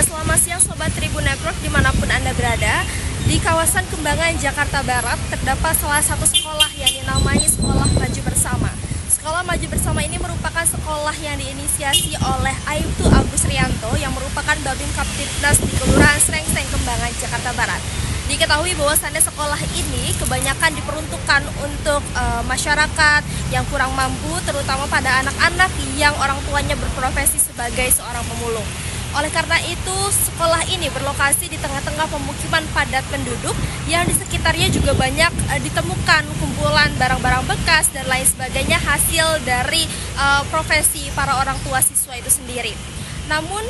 Ya, selamat siang Sobat Tribun Network dimanapun Anda berada. Di kawasan Kembangan, Jakarta Barat, terdapat salah satu sekolah yang dinamai Sekolah Maju Bersama. Sekolah Maju Bersama ini merupakan sekolah yang diinisiasi oleh Aibtu Agus Rianto yang merupakan Babin Kaptibnas di Kelurahan Srengseng, Kembangan, Jakarta Barat. Diketahui bahwasannya sekolah ini kebanyakan diperuntukkan untuk masyarakat yang kurang mampu, terutama pada anak-anak yang orang tuanya berprofesi sebagai seorang pemulung. Oleh karena itu, sekolah ini berlokasi di tengah-tengah pemukiman padat penduduk yang di sekitarnya juga banyak ditemukan kumpulan barang-barang bekas dan lain sebagainya hasil dari profesi para orang tua siswa itu sendiri. Namun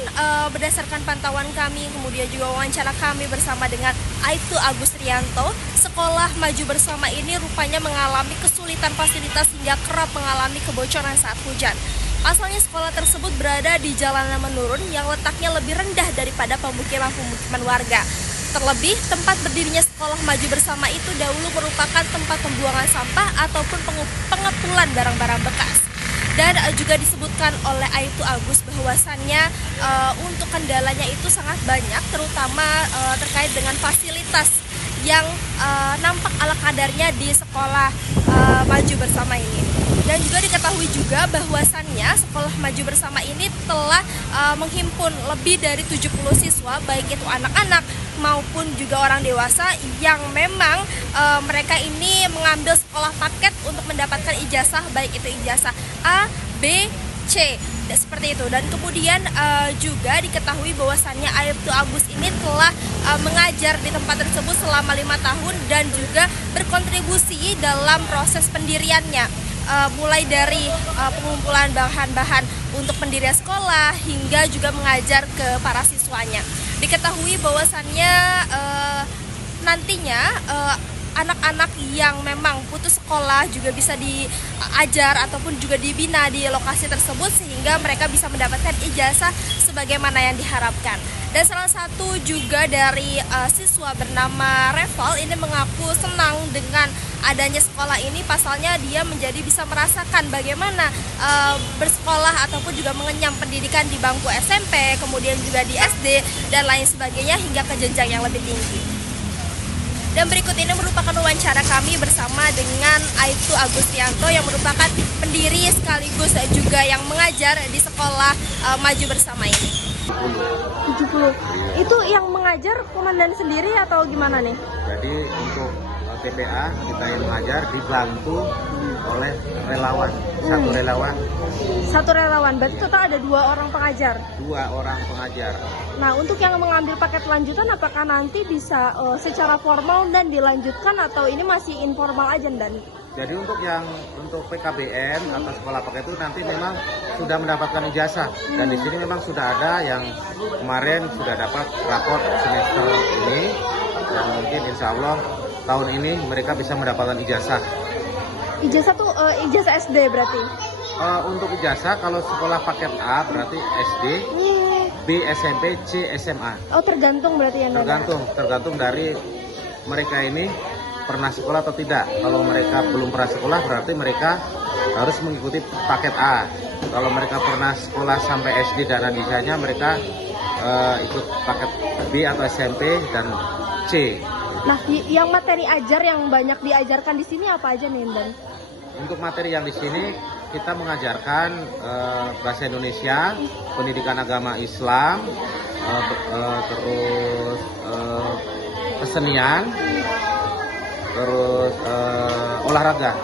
berdasarkan pantauan kami, kemudian juga wawancara kami bersama dengan Aibtu Agus Rianto, Sekolah Maju Bersama ini rupanya mengalami kesulitan fasilitas hingga kerap mengalami kebocoran saat hujan. Pasalnya sekolah tersebut berada di jalanan menurun yang letaknya lebih rendah daripada pemukiman-pemukiman warga. Terlebih, tempat berdirinya Sekolah Maju Bersama itu dahulu merupakan tempat pembuangan sampah ataupun pengepulan barang-barang bekas. Dan juga disebutkan oleh Aibtu Agus bahwasannya untuk kendalanya itu sangat banyak, terutama terkait dengan fasilitas yang nampak ala kadarnya di Sekolah Maju Bersama ini. Dan juga diketahui juga bahwasannya Sekolah Maju Bersama ini telah menghimpun lebih dari 70 siswa, baik itu anak-anak maupun juga orang dewasa yang memang mereka ini mengambil sekolah paket untuk mendapatkan ijazah, baik itu ijazah A, B, C, seperti itu. Dan kemudian juga diketahui bahwasannya Aibtu Agus ini telah mengajar di tempat tersebut selama 5 tahun dan juga berkontribusi dalam proses pendiriannya. Mulai dari pengumpulan bahan-bahan untuk pendirian sekolah hingga juga mengajar ke para siswanya. Diketahui bahwasannya nantinya anak-anak yang memang putus sekolah juga bisa diajar ataupun juga dibina di lokasi tersebut sehingga mereka bisa mendapatkan ijazah sebagaimana yang diharapkan. Dan salah satu juga dari siswa bernama Reval ini mengaku senang dengan adanya sekolah ini, pasalnya dia menjadi bisa merasakan bagaimana bersekolah ataupun juga mengenyam pendidikan di bangku SMP, kemudian juga di SD dan lain sebagainya hingga ke jenjang yang lebih tinggi. Dan berikut ini merupakan wawancara kami bersama dengan Aibtu Agus Rianto yang merupakan pendiri sekaligus juga yang mengajar di Sekolah Maju Bersama ini. 70. Itu yang mengajar komandan sendiri atau gimana nih? Jadi untuk TPA kita yang mengajar dibantu oleh relawan, satu relawan. Berarti total ada 2 orang pengajar. 2 orang pengajar. Nah, untuk yang mengambil paket lanjutan apakah nanti bisa secara formal dan dilanjutkan atau ini masih informal aja dan? Jadi untuk PKBN atau sekolah paket itu nanti memang sudah mendapatkan ijazah dan di sini memang sudah ada yang kemarin sudah dapat raport semester ini dan mungkin insya Allah tahun ini mereka bisa mendapatkan ijazah. Ijazah tuh ijazah SD berarti? Untuk ijazah kalau sekolah paket A berarti SD, B SMP, C SMA. Oh, tergantung berarti ya? Tergantung dari mereka ini pernah sekolah atau tidak. Kalau mereka belum pernah sekolah berarti mereka harus mengikuti paket A. Kalau mereka pernah sekolah sampai SD dan adisanya mereka ikut paket B atau SMP dan C. Nah, yang materi ajar yang banyak diajarkan di sini apa aja nih, Dan? Untuk materi yang di sini kita mengajarkan bahasa Indonesia, pendidikan agama Islam, terus kesenian, terus olahraga,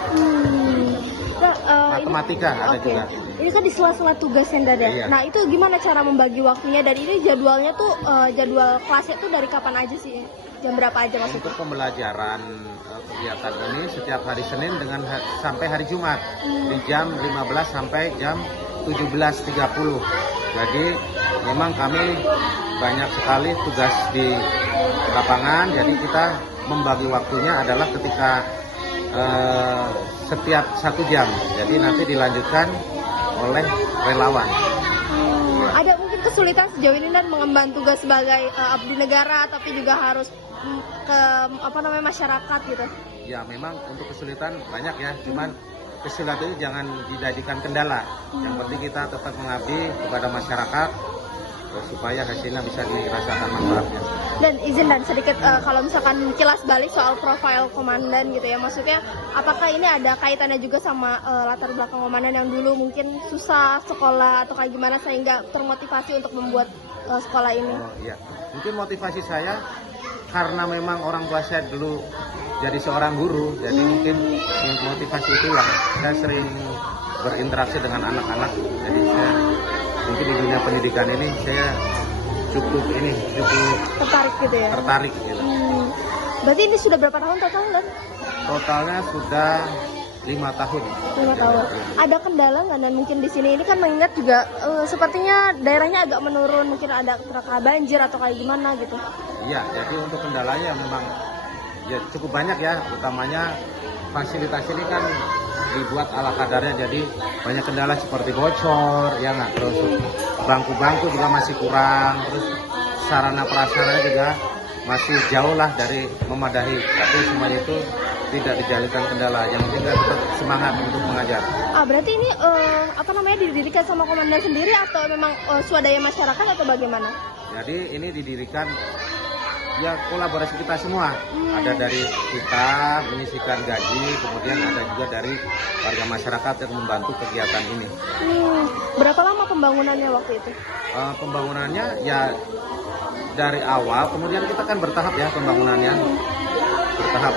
matematika ada juga. Ini kan di sela-sela tugas yang ada. Iya. Nah, itu gimana cara membagi waktunya? Dan ini jadwalnya tuh jadwal kelasnya tuh dari kapan aja sih? Jam berapa aja maksudnya? Untuk pembelajaran kegiatan ini setiap hari Senin sampai hari Jumat di jam 15 sampai jam 17.30. Jadi memang kami banyak sekali tugas di lapangan. Jadi kita membagi waktunya adalah ketika setiap 1 jam. Jadi nanti dilanjutkan oleh relawan. Ada mungkin kesulitan sejauh ini dan mengemban tugas sebagai abdi negara, tapi juga harus ke masyarakat gitu. Ya memang untuk kesulitan banyak ya, cuman kesulitan itu jangan dijadikan kendala. Yang penting kita tetap mengabdi kepada masyarakat, supaya hasilnya bisa dirasakan manfaatnya. Dan izin dan sedikit kalau misalkan kilas balik soal profil komandan gitu ya, maksudnya apakah ini ada kaitannya juga sama latar belakang komandan yang dulu mungkin susah sekolah atau kayak gimana sehingga termotivasi untuk membuat sekolah ini? Oh iya, mungkin motivasi saya karena memang orang tua saya dulu jadi seorang guru, jadi mungkin motivasi itu yang saya sering berinteraksi dengan anak-anak, jadi saya mungkin di dunia pendidikan ini saya cukup Tertarik gitu ya? tertarik gitu. Berarti ini sudah berapa tahun total, Dan? Totalnya sudah 5 tahun. 5 tahun. Ada kendala nggak, dan mungkin di sini ini kan mengingat juga sepertinya daerahnya agak menurun, mungkin ada terkena banjir atau kayak gimana gitu? Iya, jadi untuk kendalanya memang ya cukup banyak ya, utamanya fasilitas ini kan dibuat ala kadarnya, jadi banyak kendala seperti bocor, ya nggak, terus bangku-bangku juga masih kurang, terus sarana prasarana juga masih jauh lah dari memadai, tapi semuanya itu tidak dijadikan kendala, yang penting kita tetap semangat untuk mengajar. Berarti ini didirikan sama komandan sendiri atau memang swadaya masyarakat atau bagaimana? Jadi ini didirikan ya kolaborasi kita semua, ada dari kita menyisihkan gaji, kemudian ada juga dari warga masyarakat yang membantu kegiatan ini. Berapa lama pembangunannya waktu itu? Pembangunannya ya dari awal, kemudian kita kan bertahap ya pembangunannya, bertahap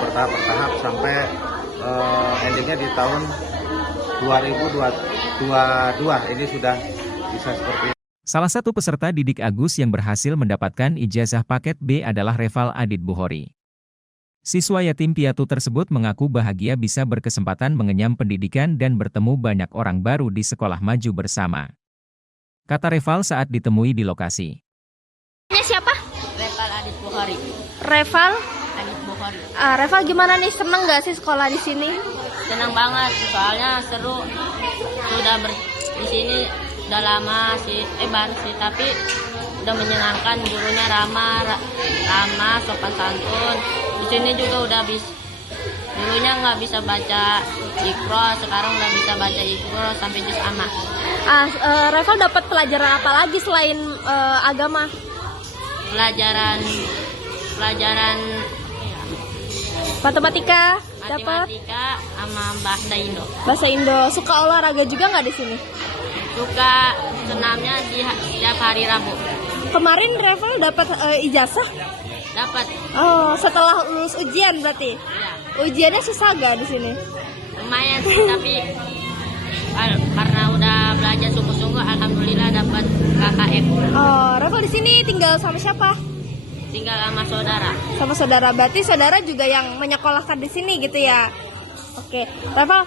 sampai endingnya di tahun 2022 ini sudah bisa seperti ini. Salah satu peserta didik Agus yang berhasil mendapatkan ijazah paket B adalah Reval Adit Buhori. Siswa yatim piatu tersebut mengaku bahagia bisa berkesempatan mengenyam pendidikan dan bertemu banyak orang baru di sekolah maju bersama. Kata Reval saat ditemui di lokasi. Siapa? Reval Adit Buhori. Reval? Adit Buhori. Reval gimana nih, seneng nggak sih sekolah di sini? Senang banget, soalnya seru. Di sini udah lama sih, baru sih, tapi udah menyenangkan. Gurunya ramah, sopan santun. Di sini juga udah dulunya nggak bisa baca Iqra, sekarang udah bisa baca Iqra sampai juz amma. Reval dapat pelajaran apa lagi selain agama? Pelajaran Matematika dapat. matematika sama bahasa Indo. Bahasa Indo. Suka olahraga juga nggak di sini? Suka senamnya setiap hari Rabu. Kemarin Reval dapat ijazah? Dapat. Oh, setelah lulus ujian berarti? Ya. Ujiannya susah gak di sini? Lumayan sih, tapi karena udah belajar sungguh-sungguh, alhamdulillah dapat KKM. Oh, Reval di sini tinggal sama siapa? Tinggal sama saudara. Sama saudara. Berarti saudara juga yang menyekolahkan di sini gitu ya? Oke, Reval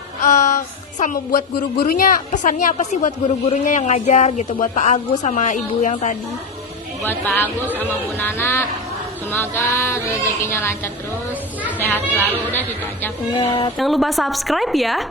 sama buat guru-gurunya, pesannya apa sih buat guru-gurunya yang ngajar gitu, buat Pak Agus sama Ibu yang tadi? Buat Pak Agus sama Bu Nana, semoga rezekinya lancar terus, sehat selalu, udah gitu aja. Ya, Jangan lupa subscribe ya.